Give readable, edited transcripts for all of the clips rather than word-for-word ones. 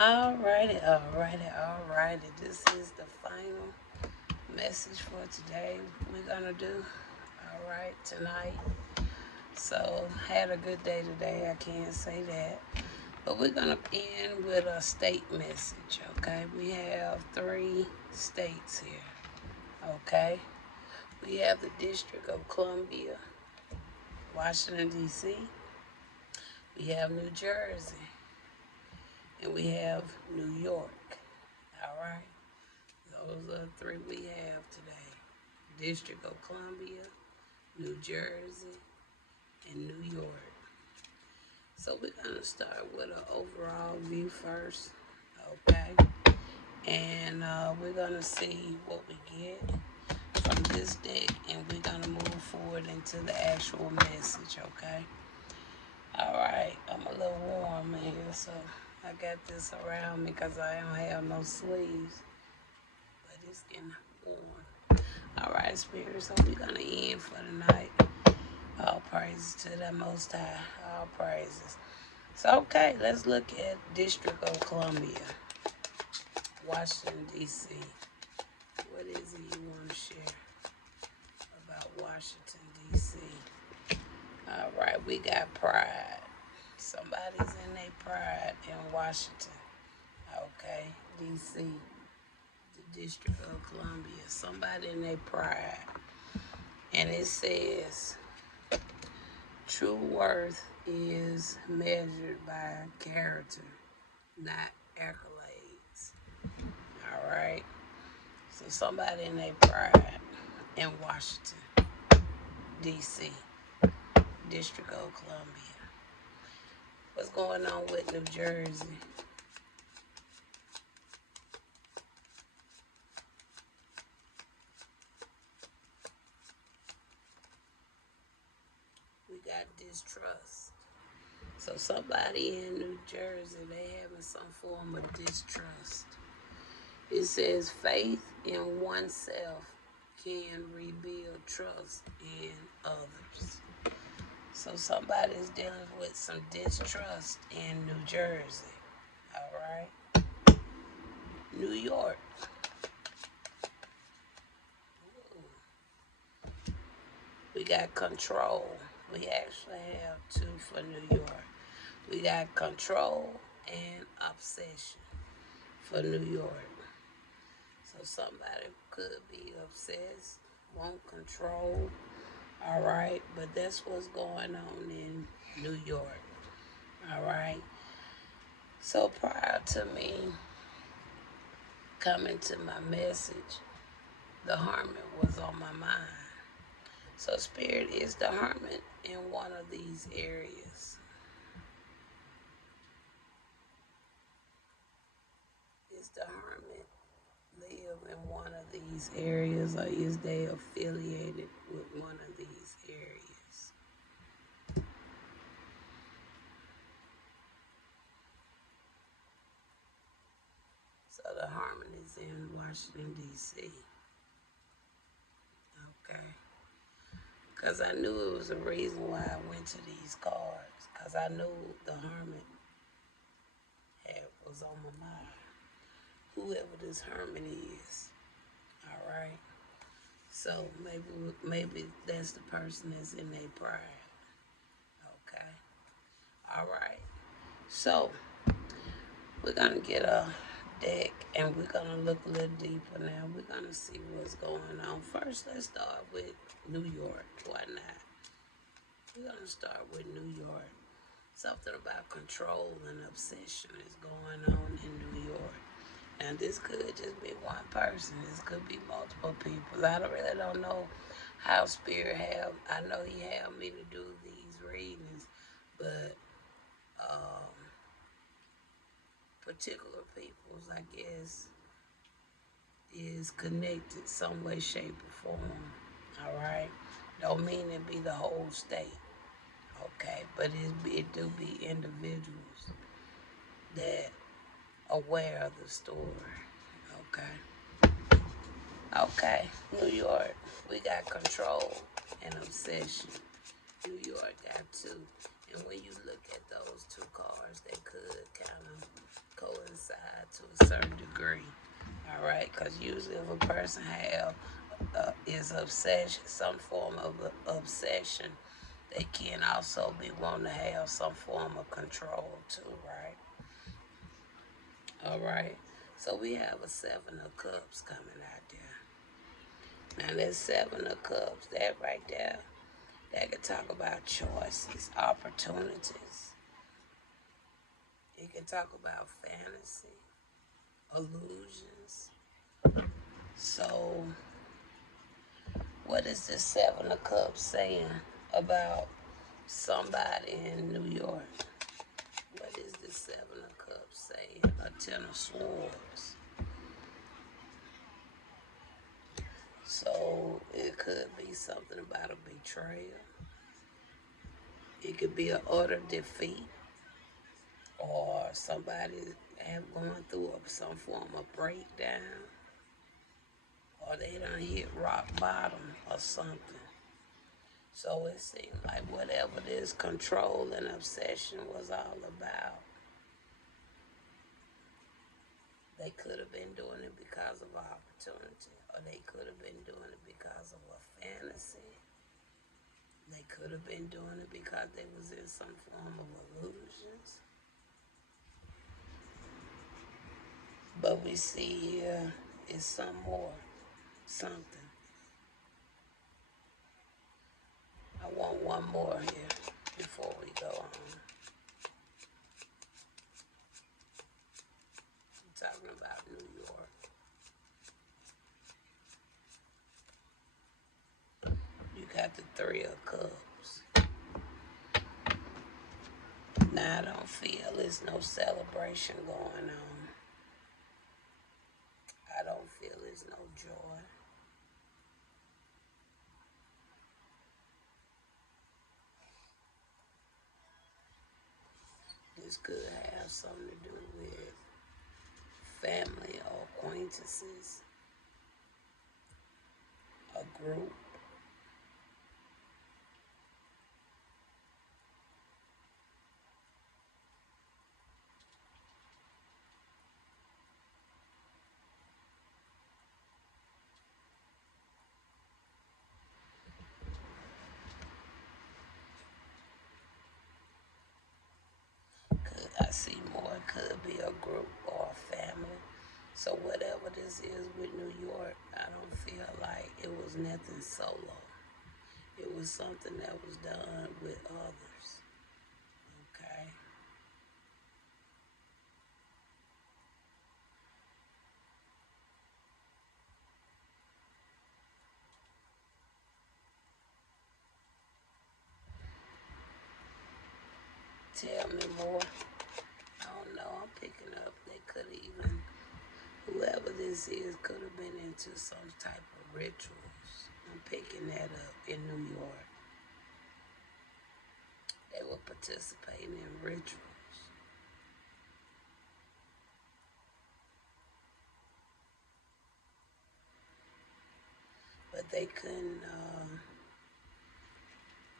Alrighty. This is the final message for today. We're gonna do alright tonight. So had a good day today, I can't say that. But we're gonna end with a state message, okay? We have 3 states here, okay? We have the District of Columbia, Washington DC, we have New Jersey, and we have New York. Alright? Those are the 3 we have today. District of Columbia, New Jersey, and New York. So we're going to start with an overall view first, okay? And we're going to see what we get from this deck, and we're going to move forward into the actual message, okay? Alright, I'm a little warm in here, so I got this around me because I don't have no sleeves. But it's getting warm. Alright, Spirit, so we're going to end for the night. All praises to the Most High. All praises. So, okay, let's look at District of Columbia, Washington, D.C. What is it you want to share about Washington, D.C.? All right, we got pride. Somebody's in their pride in Washington. Okay, D.C., the District of Columbia. Somebody in their pride. And it says, true worth is measured by character, not accolades. All right? So somebody in their pride in Washington, D.C., District of Columbia. What's going on with New Jersey? We got distrust. So somebody in New Jersey, they having some form of distrust. It says faith in oneself can rebuild trust in others. So somebody's dealing with some distrust in New Jersey. All right. New York. Ooh. We got control. We actually have 2 for New York. We got control and obsession for New York. So somebody could be obsessed, want control, all right? But that's what's going on in New York, all right? So prior to me coming to my message, the hermit was on my mind. So Spirit is the hermit in one of these areas. Is the hermit live in one of these areas, or is they affiliated with one of these areas? So the hermit is in Washington, D.C. Okay. Because I knew it was a reason why I went to these cards. Because I knew the hermit was on my mind. Whoever this hermit is. All right. So maybe that's the person that's in their pride. Okay. All right. So we're going to get a deck and we're going to look a little deeper now. We're going to see what's going on. First, let's start with New York. Why not? We're going to start with New York. Something about control and obsession is going on in New York. Now, this could just be one person. This could be multiple people. I really don't know how Spirit have. I know he have me to do these readings, but particular peoples, I guess, is connected some way, shape, or form. All right? Don't mean it be the whole state. Okay? But it do be individuals that aware of the story. Okay? Okay, New York, we got control and obsession. New York got 2. And when you look at those 2 cards, they could kind of coincide. to a certain degree. All right, because usually if a person is obsession, some form of obsession, they can also be wanting to have some form of control too, right? All right. So we have a Seven of Cups coming out there. Now that Seven of Cups, that right there, that could talk about choices, opportunities. It can talk about fantasy, illusions. So what is this Seven of Cups saying about somebody in New York? What is this Seven of Cups saying? A Ten of Swords. So it could be something about a betrayal. It could be an utter defeat, or somebody have going through some form of breakdown, or they done hit rock bottom or something. So it seemed like whatever this control and obsession was all about, they could have been doing it because of opportunity, or they could have been doing it because of a fantasy. They could have been doing it because they was in some form of illusions. But we see here is some more, something. I want one more here before we go on. I'm talking about New York. You got the Three of Cups. Now I don't feel there's no celebration going on. I don't feel there's no joy. This could have something to do with family or acquaintances, a group. I see more. It could be a group or a family. So whatever this is with New York, I don't feel like it was nothing solo. It was something that was done with others. Okay? Tell me more. I don't know. I'm picking up. They could have even, whoever this is, could have been into some type of rituals. I'm picking that up in New York. They were participating in rituals. But they couldn't,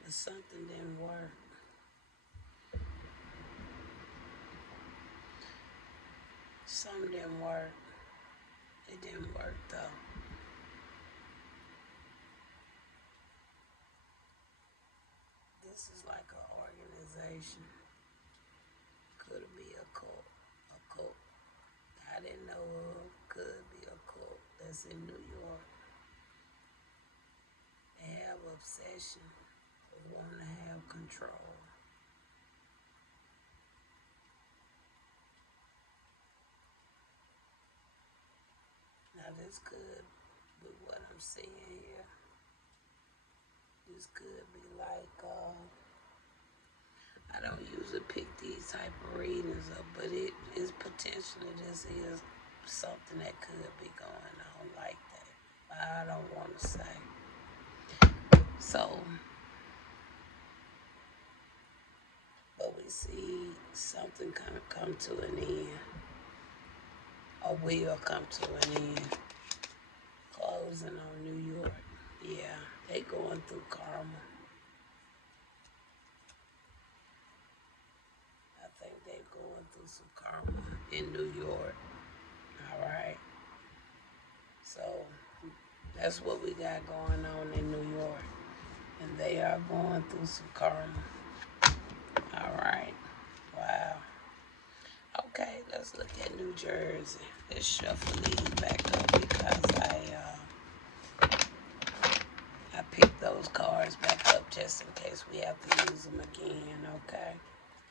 but something didn't work. Some didn't work. It didn't work though. This is like an organization. Could be a cult. A cult I didn't know of. Could be a cult that's in New York. They have obsession of wanting to have control. Now this could, with what I'm seeing here, this could be like, I don't usually pick these type of readings up, but it is potentially, this is something that could be going on like that. I don't want to say. So, but we see something come to an end, or will come to an end. Closing on New York. Yeah, they going through karma. I think they going through some karma in New York. All right. So that's what we got going on in New York. And they are going through some karma. All right. Wow. Okay, let's look at New Jersey. Let's shuffle these back up because I picked those cards back up just in case we have to use them again, okay?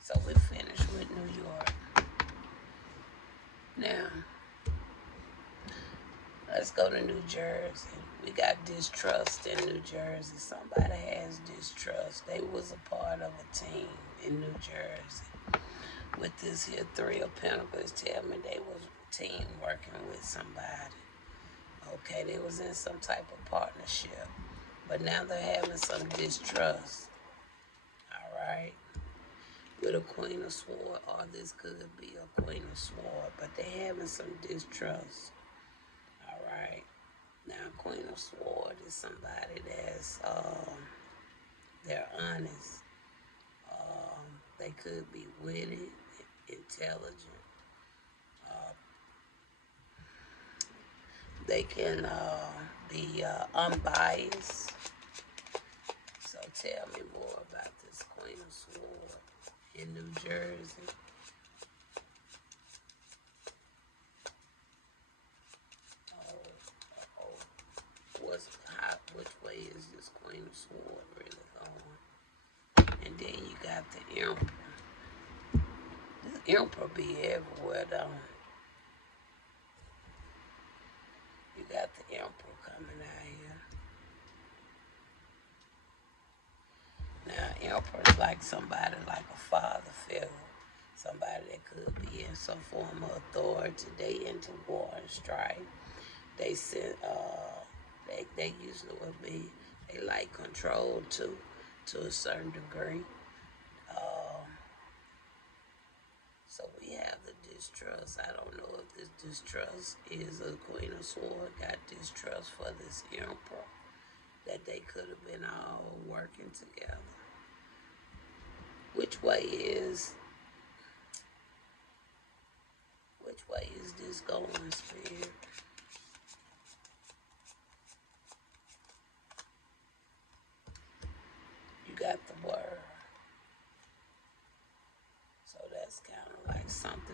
So we finished with New York. Now, let's go to New Jersey. We got distrust in New Jersey. Somebody has distrust. They was a part of a team in New Jersey. With this here Three of Pentacles, tell me they was a team working with somebody. Okay, they was in some type of partnership. But now they're having some distrust. All right. With a Queen of Swords, or this could be a Queen of Swords, but they're having some distrust. All right. Now, Queen of Swords is somebody that's they're honest. They could be witty, intelligent. They can be unbiased. So tell me more about this Queen of Swords in New Jersey. Which way is this Queen of Swords really going? And then you got the Emperor. This Emperor be everywhere, though. You got the Emperor coming out here. Now, Emperor is like somebody like a father figure. Somebody that could be in some form of authority. They into war and strife. They sent, they usually would be, they like control too, to a certain degree. So we have the distrust. I don't know if this distrust is a Queen of Swords, got distrust for this Emperor, that they could have been all working together. Which way is this going, Spirit? You got the World. So that's kind of like something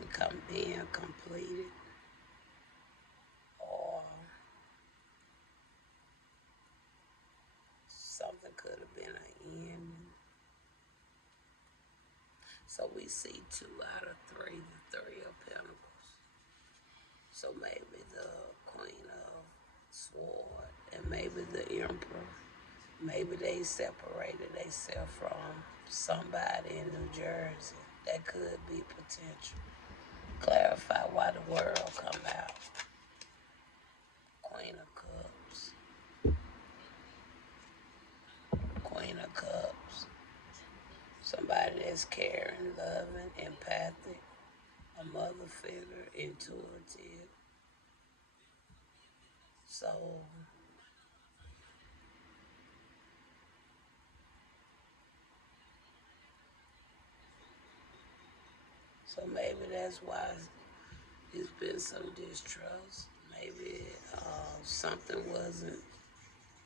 being completed, or something could have been an end. So we see 2 out of 3, the Three of Pentacles. So maybe the Queen of Swords and maybe the Emperor, maybe they separated themselves from somebody in New Jersey. That could be potential. Clarify why the World come out. Queen of Cups. Queen of Cups. Somebody that's caring, loving, empathic, a mother figure, intuitive. So maybe that's why it's been some distrust. Maybe something wasn't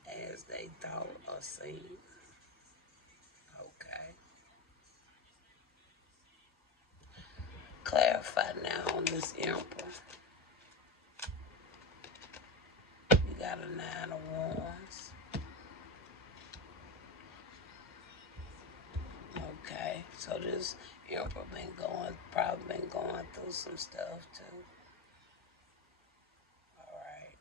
as they thought or seen. Okay. Clarify now on this Emperor. You got a 9 of Wands. Okay, so this Emperor probably been going through some stuff too. All right.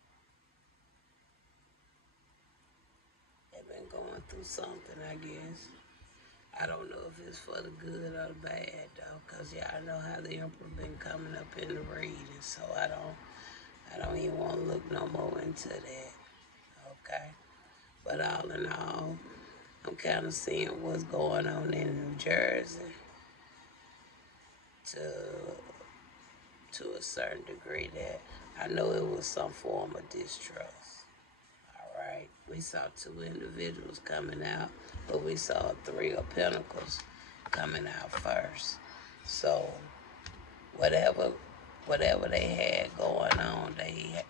They've been going through something, I guess. I don't know if it's for the good or the bad, though, because y'all know how the Emperor been coming up in the reading, so I don't even want to look no more into that. Okay. But all in all, I'm kind of seeing what's going on in New Jersey to a certain degree, that I know it was some form of distrust. All right. We saw 2 individuals coming out, but we saw 3 of Pentacles coming out first. So whatever whatever they had going on, they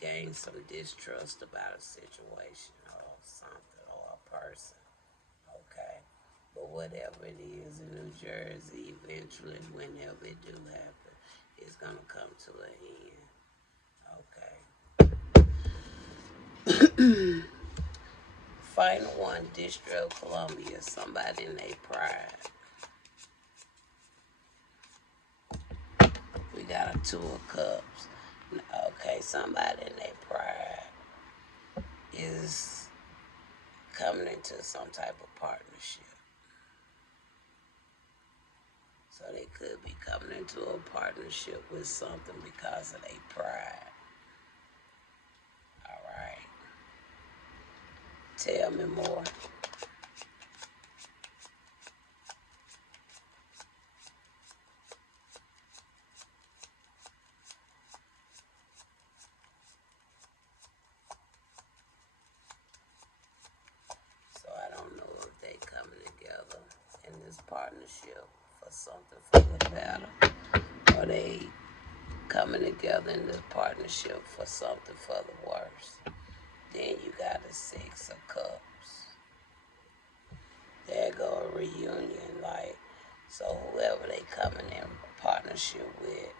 gained some distrust about a situation or something or a person. Okay. But whatever it is in New Jersey, eventually, whenever it do happen, it's gonna come to an end. Okay. Final one, District of Columbia. Somebody in their pride. We got a Two of Cups. Okay, somebody in their pride is coming into some type of partnership. So they could be coming into a partnership with something because of their pride. All right. Tell me more. So I don't know if they coming together in this partnership for something for the better, or they coming together in this partnership for something for the worse. Then you got the Six of Cups. There go a reunion, like, so whoever they coming in partnership with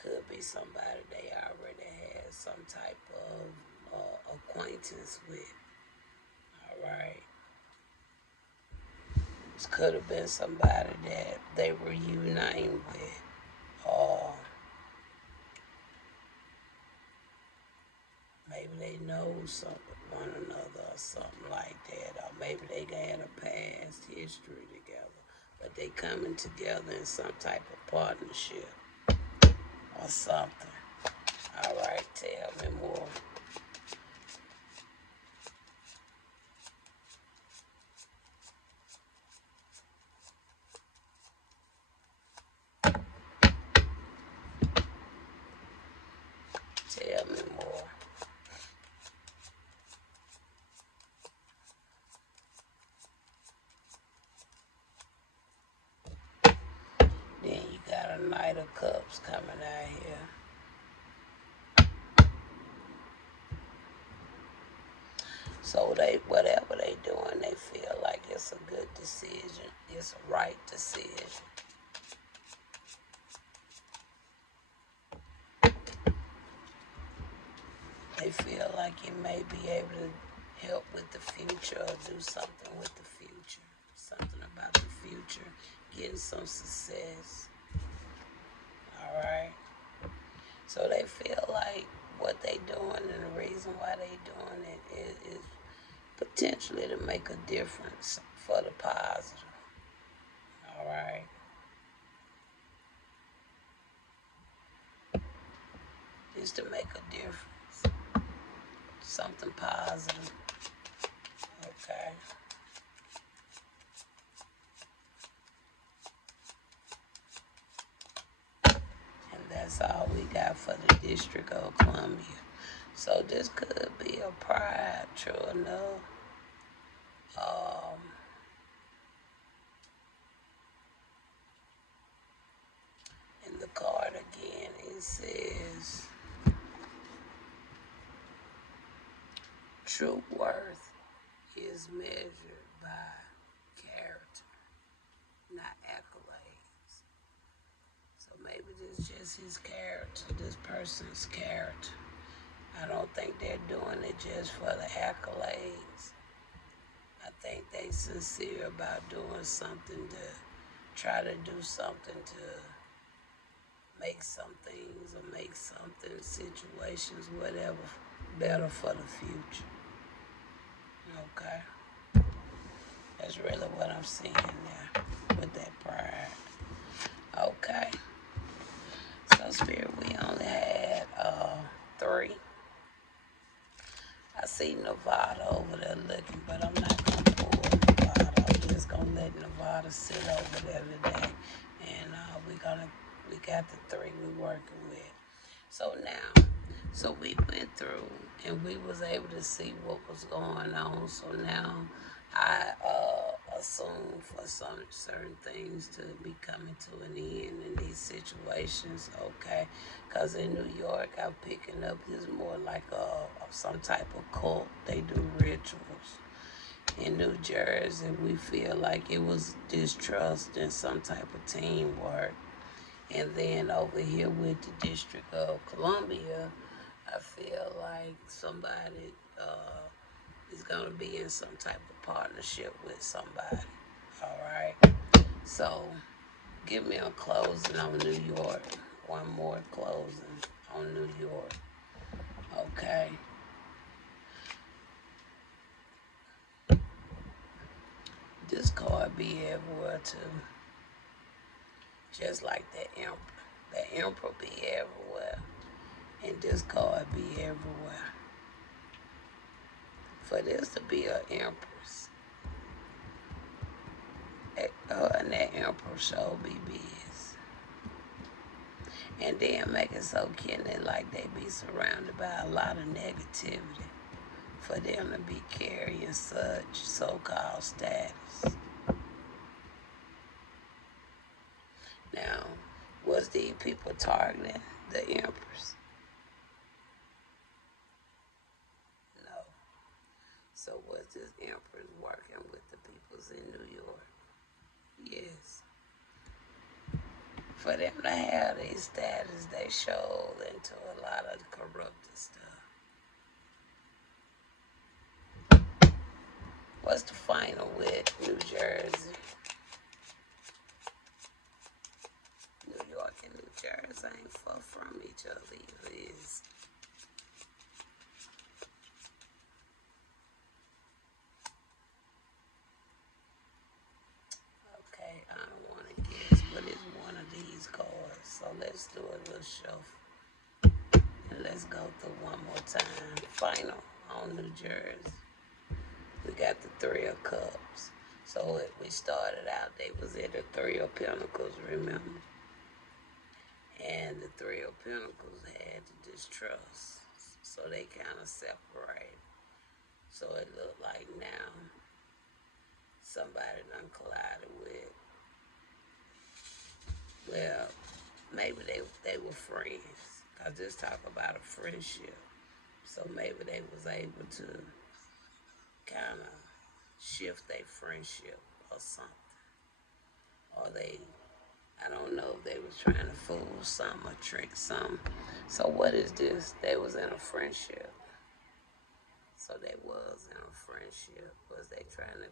could be somebody they already had some type of acquaintance with. All right. This could have been somebody that they were uniting with, or maybe they know something one another or something like that, or maybe they had a past history together, but they coming together in some type of partnership or something. All right, tell me more. Tell me more. Then you got a Knight of Cups coming out here. So they, whatever they doing, they feel like it's a good decision. It's a right decision. They feel like it may be able to help with the future or do something with the future. Something about the future, getting some success. All right. So they feel like what they doing and the reason why they doing it is potentially to make a difference for the positive. All right. Just to make a difference. Something positive. Okay. And that's all we got for the District of Columbia. So this could be a pride, true enough. In the card again, it says true worth is measured by character, not accolades. So maybe this is just his character, this person's character. I don't think they're doing it just for the accolades. I think they sincere about doing something to try to do something to make some things or make something, situations, whatever, better for the future. Okay? That's really what I'm seeing there with that pride. Okay. So Spirit, we only had 3. I see Nevada over there looking, but I'm not going to pull Nevada. I'm just going to let Nevada sit over there today. And we got the 3 we working with. So now, so we went through and we was able to see what was going on. So now I assume for some certain things to be coming to an end in these situations, okay? Because in New York, I'm picking up it's more like some type of cult. They do rituals. In New Jersey, we feel like it was distrust and some type of teamwork. And then over here with the District of Columbia, I feel like somebody is going to be in some type of partnership with somebody. All right. So give me a closing on New York. One more closing on New York. Okay. This card be everywhere too. Just like the Emperor. The Emperor be everywhere. And this card be everywhere. For this to be an Empress. And that Emperor show be biz. And then make it so kidding like they be surrounded by a lot of negativity for them to be carrying such so-called status. Now, was these people targeting the Empress? No. So was this Empress working with the peoples in New York? Yes. For them to have these status, they showed into a lot of corrupted stuff. What's the final with New Jersey? New York and New Jersey ain't far from each other either, is. Okay, I don't want to guess, but it's one of these cards. So let's do a little shuffle. And let's go through one more time. Final on New Jersey. We got the Three of Cups. So if we started out, they was at the Three of Pentacles, remember? And the Three of Pentacles had the distrust. So they kind of separated. So it looked like now somebody done collided with, well, maybe they were friends. Because this talk about a friendship. So maybe they was able to kind of shift their friendship or something. Or they, I don't know if they was trying to fool some or trick some. So what is this? They was in a friendship. So they was in a friendship. Was they trying to,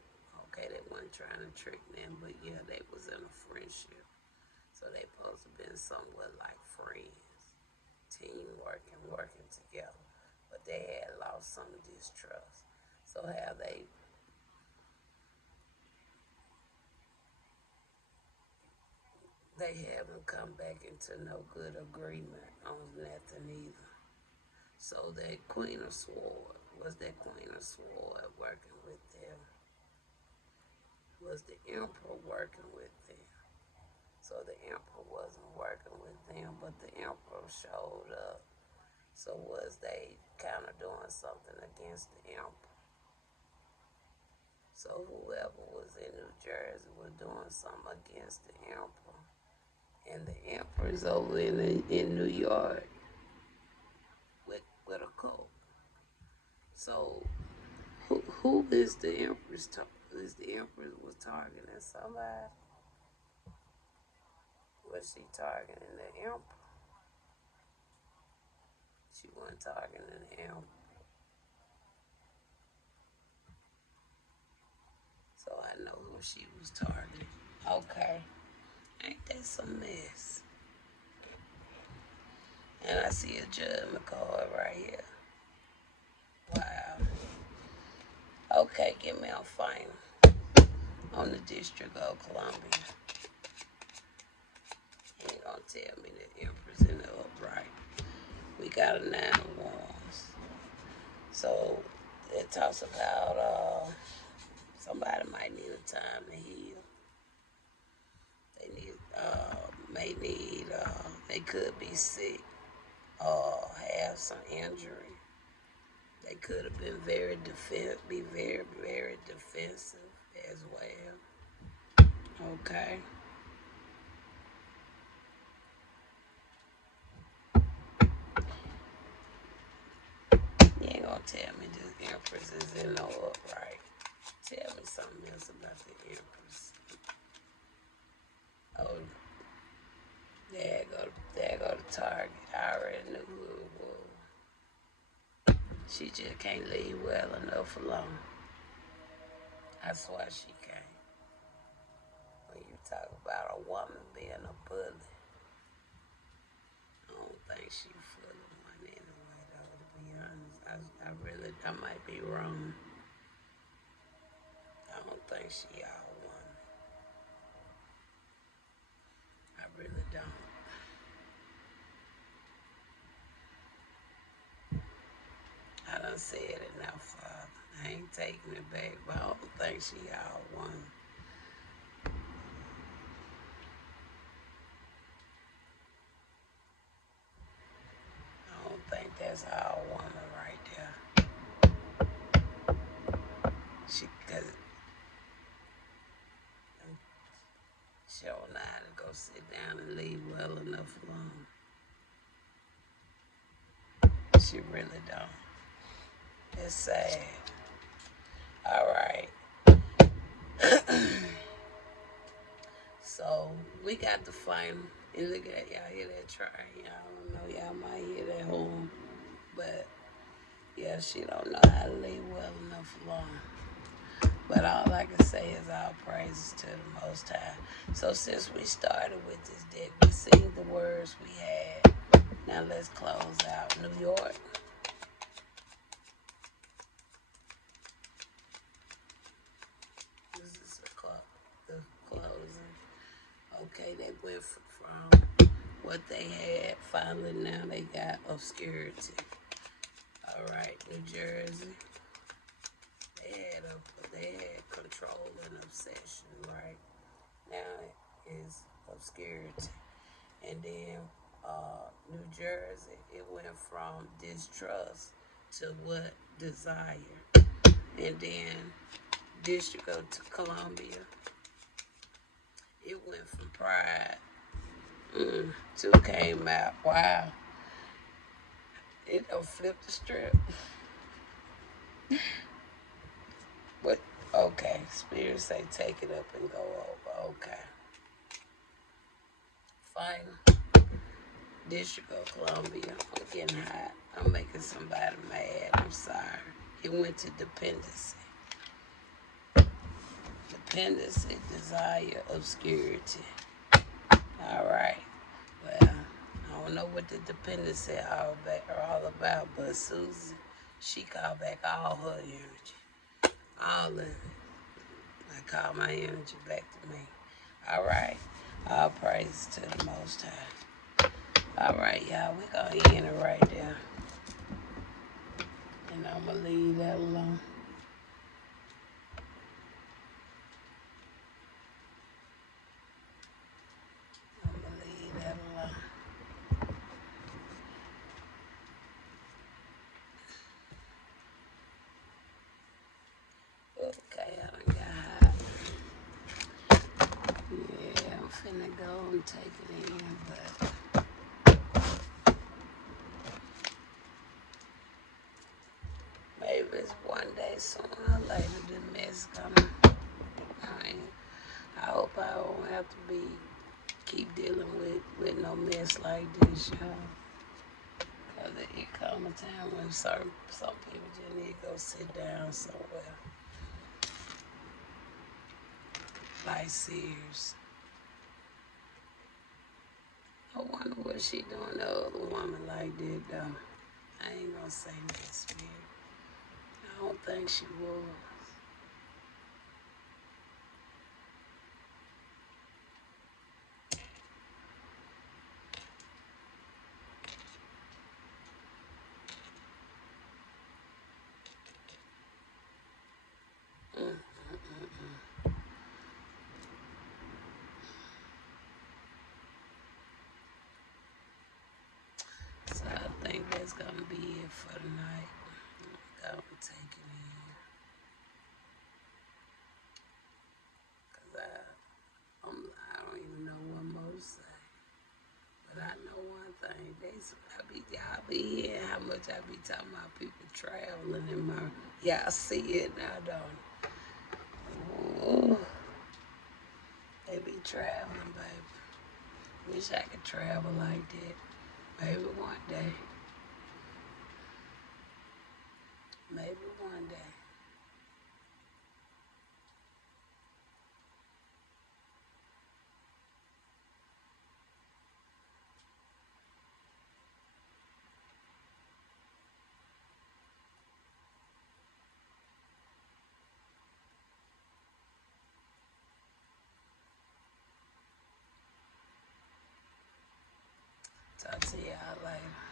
okay, they weren't trying to trick them, but yeah, they was in a friendship. So they supposed to been somewhat like friends, teamwork and working together. But they had lost some distrust. So how they haven't come back into no good agreement on nothing either. So that Queen of Swords, was that Queen of Swords working with them? Was the Emperor working with them? So the Emperor wasn't working with them, but the Emperor showed up. So was they kind of doing something against the Emperor? So whoever was in New Jersey was doing something against the Emperor. And the Emperor's over in New York with a cult. So who is the Empress? Is the Empress was targeting somebody? Was she targeting the Emperor? She wasn't targeting the Emperor. So I know who she was targeting. Okay. Ain't that some mess? And I see a judgment card right here. Wow. Okay, give me a final on the District of Columbia. You ain't gonna tell me the Empress in the upright. We got a 9 of Wands. So it talks about somebody might need a time to heal. They they could be sick or have some injury. They could have been very defensive as well. Okay. You ain't gonna tell me this Empress is in no upright. Tell me something else about the Empress. Oh, there go to Target. I already knew who it was. She just can't leave well enough alone. That's why she can't. When you talk about a woman being a bully, I don't think she full of one anyway, though, to be honest. I might be wrong. I don't think she all woman. I really don't. I done said it now, Father. I ain't taking it back, but I don't think she all woman. I don't think that's all woman right there. Cause she don't know how to go sit down and leave well enough alone. She really don't. It's sad. All right. So we got the final. And look at that, y'all hear that train? Y'all don't know, y'all might hear that horn. But yeah, she don't know how to leave well enough alone. But all I can say is all praises to the Most High. So since we started with this deck, we seen the words we had. Now let's close out. New York. This is the closing. Okay, they went from what they had. Finally, now they got obscurity. All right, New Jersey. They had control and obsession, right? Now it's obscurity. And then New Jersey, it went from distrust to what? Desire. And then District of Columbia, it went from pride. Two came out. Wow. It don't flip the strip. But okay, Spirit say take it up and go over. Okay. Final. District of Columbia. I'm getting hot. I'm making somebody mad. I'm sorry. It went to dependency. Dependency, desire, obscurity. All right. Well, I don't know what the dependency are all about, but Susie, she called back all her energy. All of it. I call my energy back to me. All right. All praise to the Most High. All right, y'all. We're going to end it right there. And I'm going to leave that alone. I'm going to leave that alone. Okay, I done got hot. Yeah, I'm finna go and take it in, but maybe it's one day sooner or later the mess gonna. I hope I don't have to keep dealing with no mess like this, y'all. Cause it come a time when some people just need to go sit down somewhere. Like Sears. I wonder what she doing to other woman like that though. I ain't gonna say that, Spirit. I don't think she was. So I think that's gonna be it for tonight. I'm gonna take it in. Y'all be hearing how much I be talking about people traveling in my, y'all see it now, don't? Oh, they be traveling, baby. Wish I could travel like that. Maybe one day. Maybe one day. Talk to y'all later.